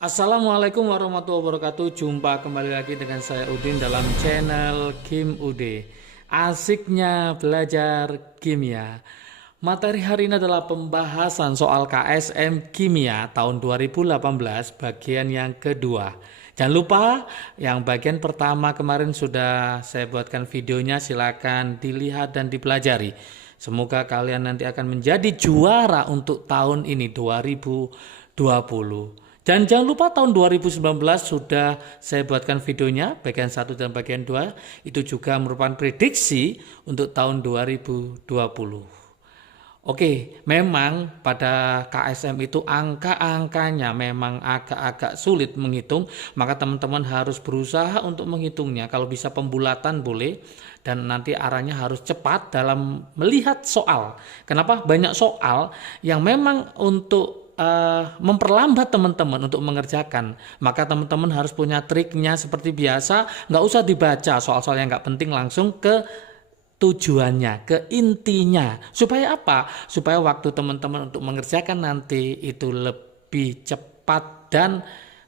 Assalamualaikum warahmatullahi wabarakatuh. Jumpa kembali lagi dengan saya Udin dalam channel Kim Ude. Asiknya belajar kimia. Materi hari ini adalah pembahasan soal KSM Kimia tahun 2018 bagian yang kedua. Jangan lupa yang bagian pertama kemarin sudah saya buatkan videonya, silakan dilihat dan dipelajari. Semoga kalian nanti akan menjadi juara untuk tahun ini 2020. Dan jangan lupa tahun 2019 sudah saya buatkan videonya bagian 1 dan bagian 2. Itu juga merupakan prediksi untuk tahun 2020. Oke, memang pada KSM itu angka-angkanya memang agak-agak sulit menghitung, maka teman-teman harus berusaha untuk menghitungnya. Kalau bisa pembulatan boleh, dan nanti arahnya harus cepat dalam melihat soal. Kenapa? Banyak soal yang memang untuk memperlambat teman-teman untuk mengerjakan, maka teman-teman harus punya triknya seperti biasa. Nggak usah dibaca soal-soal yang nggak penting, langsung ke tujuannya, ke intinya. Supaya apa? Supaya waktu teman-teman untuk mengerjakan nanti itu lebih cepat dan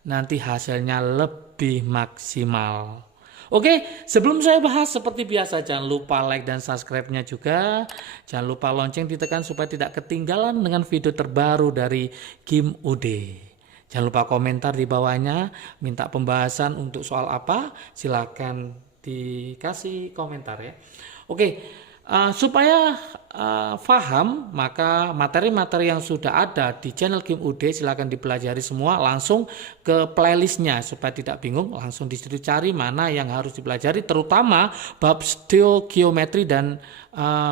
nanti hasilnya lebih maksimal. Oke, sebelum saya bahas seperti biasa jangan lupa like dan subscribe-nya juga. Jangan lupa lonceng ditekan supaya tidak ketinggalan dengan video terbaru dari Kim Ude. Jangan lupa komentar di bawahnya, minta pembahasan untuk soal apa, silakan dikasih komentar ya. Oke, supaya paham, maka materi-materi yang sudah ada di channel Kim Ude silahkan dipelajari semua, langsung ke playlistnya supaya tidak bingung, langsung disitu cari mana yang harus dipelajari, terutama bab stoikiometri dan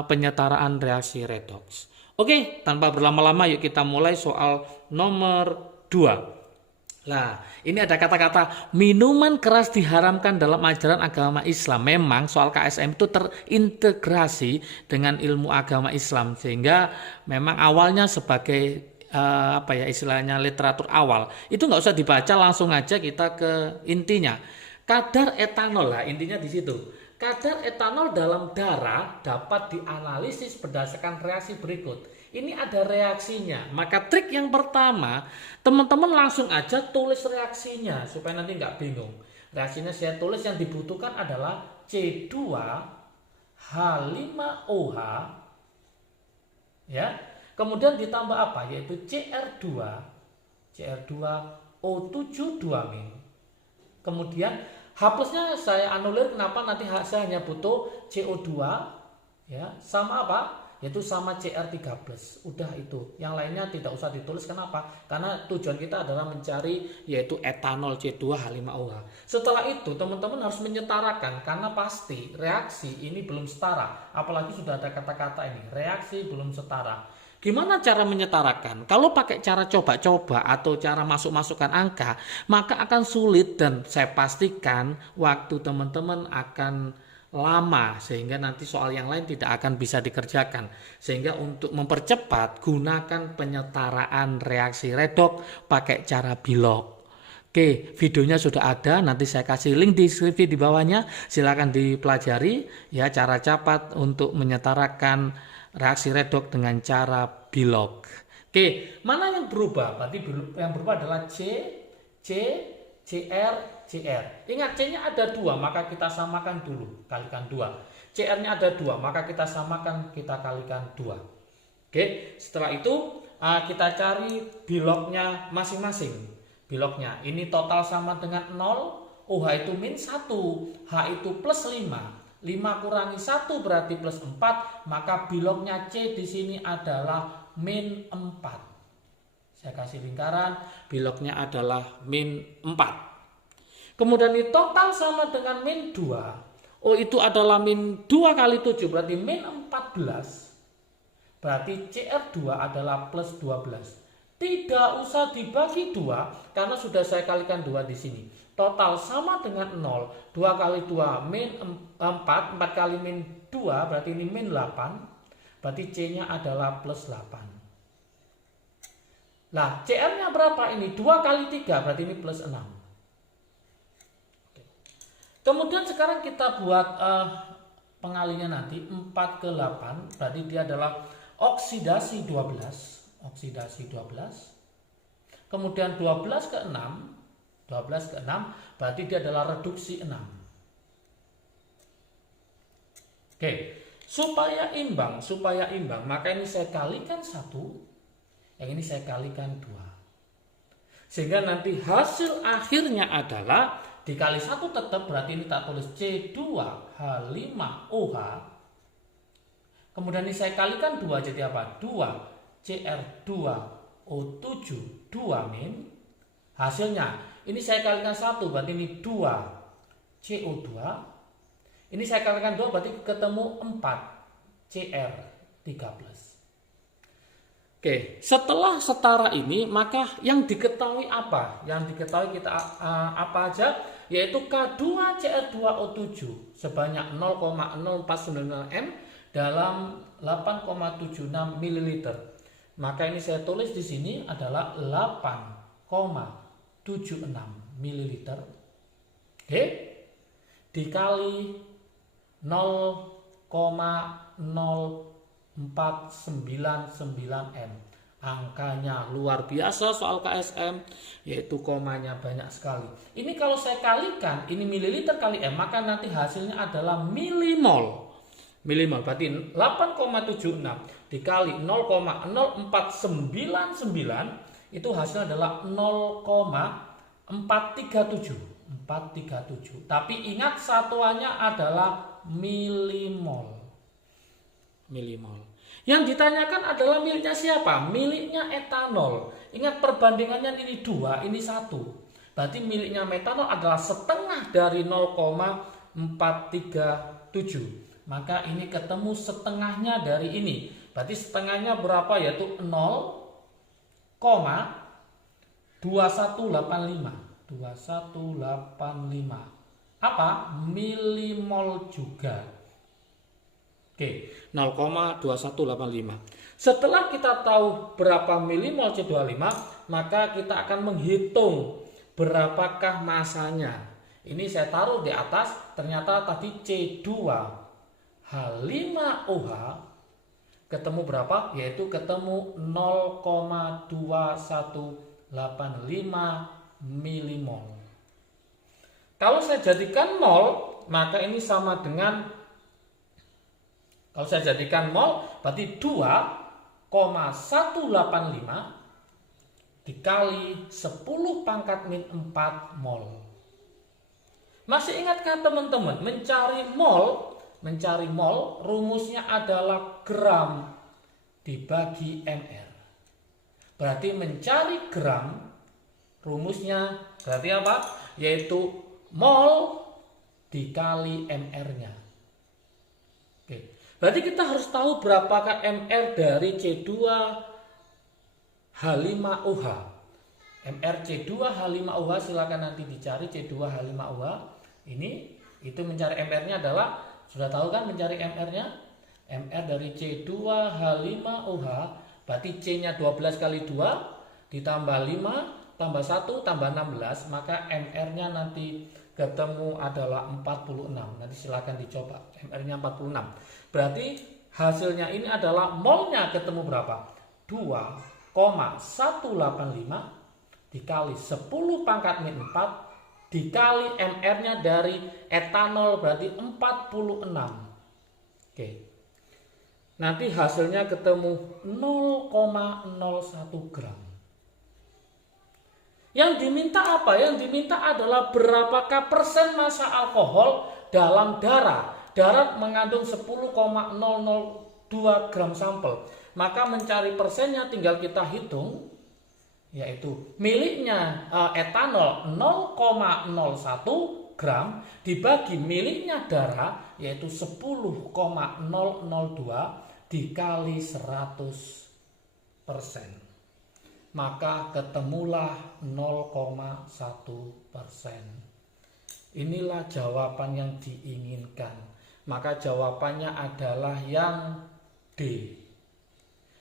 penyetaraan reaksi redoks. Oke, tanpa berlama-lama yuk kita mulai soal nomor 2. Nah, ini ada kata-kata minuman keras diharamkan dalam ajaran agama Islam. Memang soal KSM itu terintegrasi dengan ilmu agama Islam, sehingga memang awalnya sebagai istilahnya literatur awal. Itu nggak usah dibaca, langsung aja kita ke intinya. Kadar etanol lah, intinya di situ. Kadar etanol dalam darah dapat dianalisis berdasarkan reaksi berikut. Ini ada reaksinya. Maka trik yang pertama, teman-teman langsung aja tulis reaksinya supaya nanti nggak bingung. Reaksinya saya tulis, yang dibutuhkan adalah C2H5OH, ya. Kemudian ditambah apa? Yaitu CR2O7 2-. Kemudian H plusnya saya anulir, kenapa? Nanti saya hanya butuh CO2 ya, sama apa? Yaitu sama Cr3+. Udah itu. Yang lainnya tidak usah ditulis. Kenapa? Karena tujuan kita adalah mencari yaitu etanol C2H5OH. Setelah itu teman-teman harus menyetarakan, karena pasti reaksi ini belum setara. Apalagi sudah ada kata-kata ini, reaksi belum setara. Gimana cara menyetarakan? Kalau pakai cara coba-coba atau cara masuk-masukkan angka, maka akan sulit, dan saya pastikan waktu teman-teman akan lama, sehingga nanti soal yang lain tidak akan bisa dikerjakan. Sehingga untuk mempercepat, gunakan penyetaraan reaksi redoks pakai cara Bilog. Oke, videonya sudah ada, nanti saya kasih link di deskripsi di bawahnya, silahkan dipelajari ya cara cepat untuk menyetarakan reaksi redoks dengan cara Bilog. Oke, mana yang berubah? Berarti yang berubah adalah C, CR. Ingat, C-nya ada 2, maka kita samakan dulu, kalikan 2. CR-nya ada 2, maka kita samakan, kita kalikan 2. Oke, setelah itu kita cari bilognya masing-masing. Bilognya ini total sama dengan 0, OH itu min 1, H itu plus 5. 5 kurangi 1 berarti plus 4, maka bilognya C di sini adalah min 4. Saya kasih lingkaran, bilognya adalah min 4. Kemudian ini total sama dengan min 2. Oh, itu adalah min 2 kali 7, berarti min 14. Berarti CR2 adalah plus 12. Tidak usah dibagi 2, karena sudah saya kalikan 2 di sini. Total sama dengan 0. 2 kali 2 min 4. 4 kali min 2 berarti ini min 8. Berarti C-nya adalah plus 8. Nah, CR-nya berapa ini? 2 kali 3 berarti ini plus 6. Kemudian sekarang kita buat pengalinya nanti 4 ke 8, berarti dia adalah oksidasi 12. kemudian 12 ke 6, 12 ke 6 berarti dia adalah reduksi 6. Oke, supaya imbang, maka ini saya kalikan 1, yang ini saya kalikan 2. Sehingga nanti hasil akhirnya adalah dikali 1 tetap, berarti ini tak tulis C2H5OH. Kemudian ini saya kalikan 2 jadi apa? 2 Cr2O7 2 min. Hasilnya ini saya kalikan 1 berarti ini 2 CO2. Ini saya kalikan 2 berarti ketemu 4 Cr3+. Oke, setelah setara ini maka yang diketahui apa? Yang diketahui kita apa aja? Yaitu K2Cr2O7 sebanyak 0,049 m dalam 8,76 ml. Maka ini saya tulis di sini adalah 8,76 ml. Oke, dikali 0,0499 m. Angkanya luar biasa soal KSM, yaitu komanya banyak sekali. Ini kalau saya kalikan, ini mililiter kali M, maka nanti hasilnya adalah milimol. Milimol berarti 8,76 dikali 0,0499 itu hasilnya adalah 0,437. Tapi ingat satuannya adalah milimol. Yang ditanyakan adalah miliknya siapa? Miliknya etanol. Ingat perbandingannya ini 2, ini 1. Berarti miliknya metanol adalah setengah dari 0,437. Maka ini ketemu setengahnya dari ini. Berarti setengahnya berapa? Yaitu 0,2185. 2185. Apa? Milimol juga. Oke, 0,2185. Setelah kita tahu berapa milimol C25, maka kita akan menghitung berapakah masanya. Ini saya taruh di atas, ternyata tadi C2H5OH ketemu berapa? Yaitu ketemu 0,2185 milimol. Kalau saya jadikan mol, maka ini sama dengan, kalau saya jadikan mol berarti 2,185 dikali 10 pangkat min 4 mol. Masih ingatkah teman-teman? Mencari mol rumusnya adalah gram dibagi mr. Berarti mencari gram rumusnya berarti apa? Yaitu mol dikali mr-nya. Oke. Berarti kita harus tahu berapakah mr dari C2H5OH. mr C2H5OH silakan nanti dicari C2H5OH. Ini itu mencari mr-nya adalah, sudah tahu kan mencari mr-nya? Mr dari C2H5OH berarti C-nya 12 kali 2 ditambah 5 tambah 1 tambah 16, maka mr-nya nanti ketemu adalah 46. Nanti silakan dicoba. mr-nya 46. Berarti hasilnya ini adalah molnya ketemu berapa? 2,185 dikali 10 pangkat min 4 dikali mr-nya dari etanol berarti 46. Oke. Nanti hasilnya ketemu 0,01 gram. Yang diminta apa? Yang diminta adalah berapakah persen massa alkohol dalam darah. Darah mengandung 10,002 gram sampel. Maka mencari persennya tinggal kita hitung, yaitu miliknya etanol 0,01 gram dibagi miliknya darah yaitu 10,002 dikali 100%. Maka ketemulah 0,1%. Inilah jawaban yang diinginkan. Maka jawabannya adalah yang D.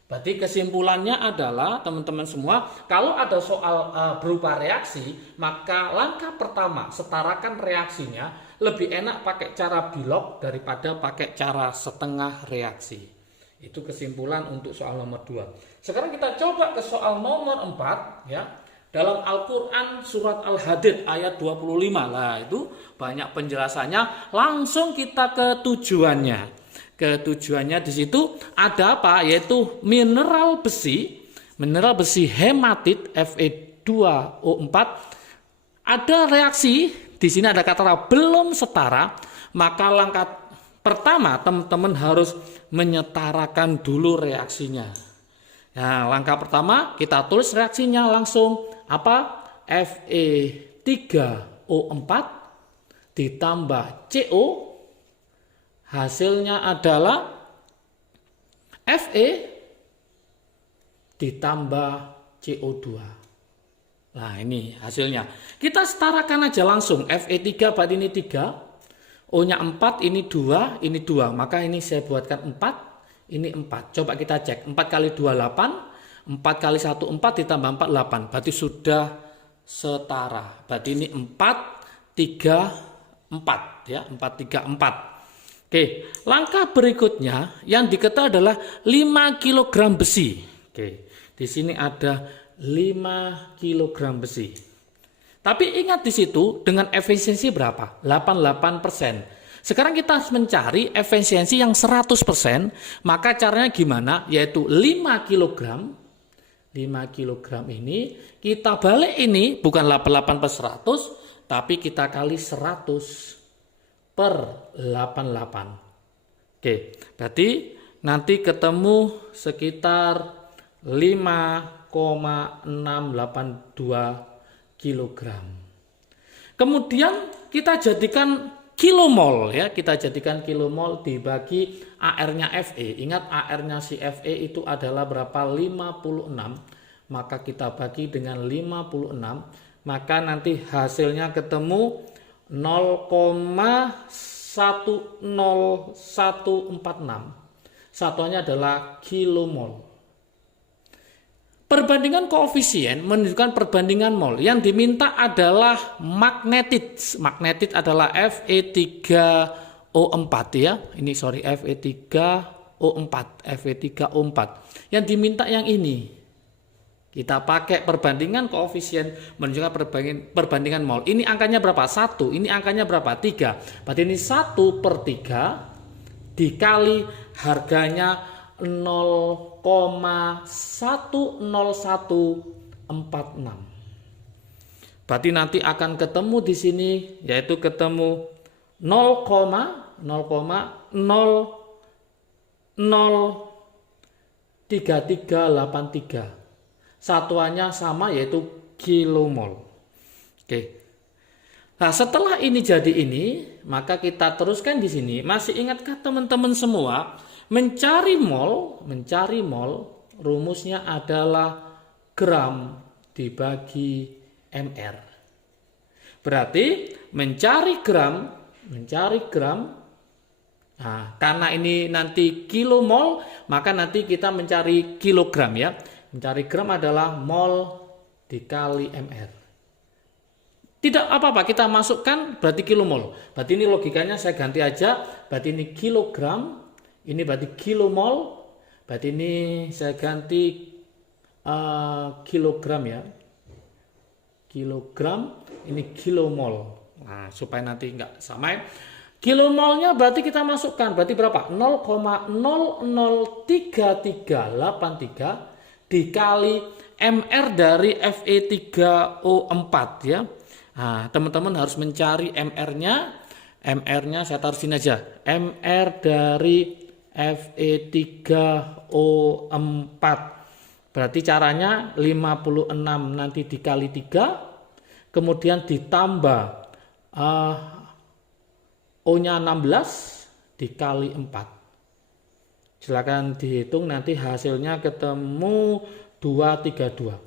Berarti kesimpulannya adalah teman-teman semua, kalau ada soal berupa reaksi, maka langkah pertama setarakan reaksinya. Lebih enak pakai cara bilog daripada pakai cara setengah reaksi. Itu kesimpulan untuk soal nomor 2. Sekarang kita coba ke soal nomor 4 ya. Dalam Al-Quran surat Al-Hadid ayat 25 lah, itu banyak penjelasannya. Langsung kita ke tujuannya. Ketujuannya di situ ada apa? Yaitu mineral besi hematit Fe2O4. Ada reaksi di sini, ada kata belum setara. Maka langkah pertama teman-teman harus menyetarakan dulu reaksinya. Nah, langkah pertama kita tulis reaksinya langsung apa? Fe3O4 ditambah CO, hasilnya adalah Fe ditambah CO2. Nah, ini hasilnya. Kita setarakan aja langsung. Fe3 berarti ini 3, O-nya 4, ini 2, ini 2. Maka ini saya buatkan 4, ini 4. Coba kita cek. 4 kali 2, 8. 4 kali 1, 4 ditambah 4, 8. Berarti sudah setara. Berarti ini 4, 3, 4. Ya, 4, 3, 4. Oke, langkah berikutnya yang diketahui adalah 5 kg besi. Oke, di sini ada 5 kg besi. Tapi ingat di situ dengan efisiensi berapa? 88%. Sekarang kita harus mencari efisiensi yang 100%. Maka caranya gimana? Yaitu 5 kg. 5 kg ini kita balik, ini bukan 88 per 100, tapi kita kali 100 per 88. Oke, berarti nanti ketemu sekitar 5,682 kilogram. Kemudian kita jadikan kilomol ya, kita jadikan kilomol dibagi AR-nya Fe. Ingat AR-nya si Fe itu adalah berapa? 56. Maka kita bagi dengan 56, maka nanti hasilnya ketemu 0,10146. Satuannya adalah kilomol. Perbandingan koefisien menunjukkan perbandingan mol. Yang diminta adalah magnetit. Magnetit adalah Fe3O4 ya. Ini sorry, Fe3O4. Fe3O4. Yang diminta yang ini. Kita pakai perbandingan koefisien menunjukkan perbandingan mol. Ini angkanya berapa? 1. Ini angkanya berapa? 3. Berarti ini 1 per 3 dikali harganya 0,10146. Berarti nanti akan ketemu di sini, yaitu ketemu 0,003383. Satuannya sama, yaitu kilomol. Oke. Nah, setelah ini jadi ini, maka kita teruskan di sini. Masih ingatkah teman-teman semua? Mencari mol rumusnya adalah gram dibagi mr. Berarti mencari gram, nah, karena ini nanti kilomol, maka nanti kita mencari kilogram ya. Mencari gram adalah mol dikali mr. Tidak apa-apa, kita masukkan berarti kilomol. Berarti ini logikanya saya ganti aja, berarti ini kilogram. Ini berarti kilomol, berarti ini saya ganti kilogram ya. Kilogram, ini kilomol. Nah, supaya nanti enggak sama ya. Kilomolnya berarti kita masukkan, berarti berapa? 0,003383 dikali mr dari Fe3O4 ya. Nah, teman-teman harus mencari mr-nya. mr-nya saya taruh sini aja. mr dari Fe3O4. Berarti caranya 56 nanti dikali 3, kemudian ditambah O-nya 16 dikali 4. Silakan dihitung, nanti hasilnya ketemu 232.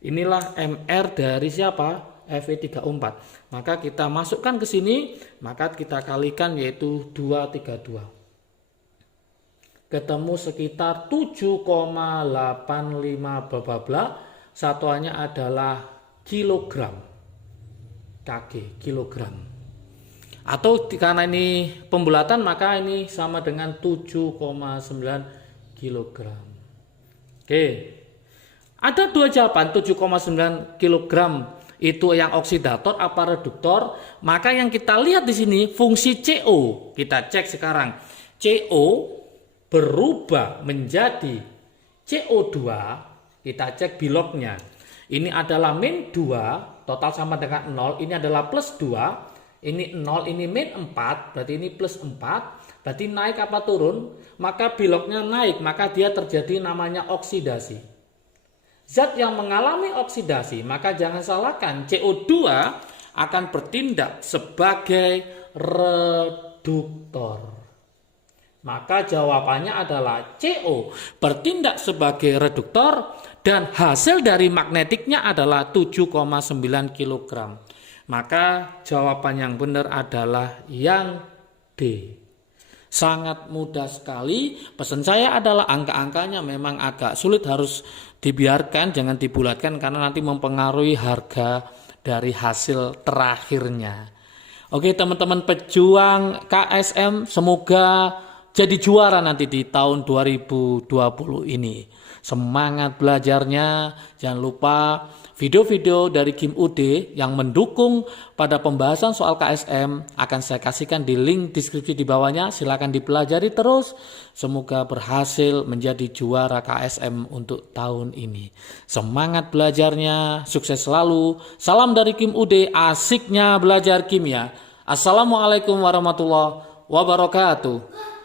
Inilah MR dari siapa? Fe3O4. Maka kita masukkan ke sini, maka kita kalikan yaitu 232. Ketemu sekitar 7,85 bla bla bla. Satuannya adalah kilogram. Kg, kilogram. Atau karena ini pembulatan, maka ini sama dengan 7,9 kilogram. Oke. Ada dua jawaban, 7,9 kg itu yang oksidator apa reduktor. Maka yang kita lihat di sini fungsi CO. Kita cek sekarang. CO berubah menjadi CO2. Kita cek bilognya. Ini adalah min 2, total sama dengan 0. Ini adalah plus 2. Ini 0, ini min 4. Berarti ini plus 4. Berarti naik apa turun? Maka bilognya naik. Maka dia terjadi namanya oksidasi. Zat yang mengalami oksidasi, maka jangan salahkan CO2 akan bertindak sebagai reduktor. Maka jawabannya adalah CO bertindak sebagai reduktor dan hasil dari magnetiknya adalah 7,9 kg. Maka jawaban yang benar adalah yang D. Sangat mudah sekali. Pesan saya adalah angka-angkanya memang agak sulit, harus dibiarkan, jangan dibulatkan karena nanti mempengaruhi harga dari hasil terakhirnya. Oke teman-teman pejuang KSM, semoga jadi juara nanti di tahun 2020 ini. Semangat belajarnya. Jangan lupa video-video dari Kim UD yang mendukung pada pembahasan soal KSM akan saya kasihkan di link deskripsi di bawahnya. Silakan dipelajari terus. Semoga berhasil menjadi juara KSM untuk tahun ini. Semangat belajarnya, sukses selalu. Salam dari Kim UD, asiknya belajar kimia. Assalamualaikum warahmatullahi wabarakatuh.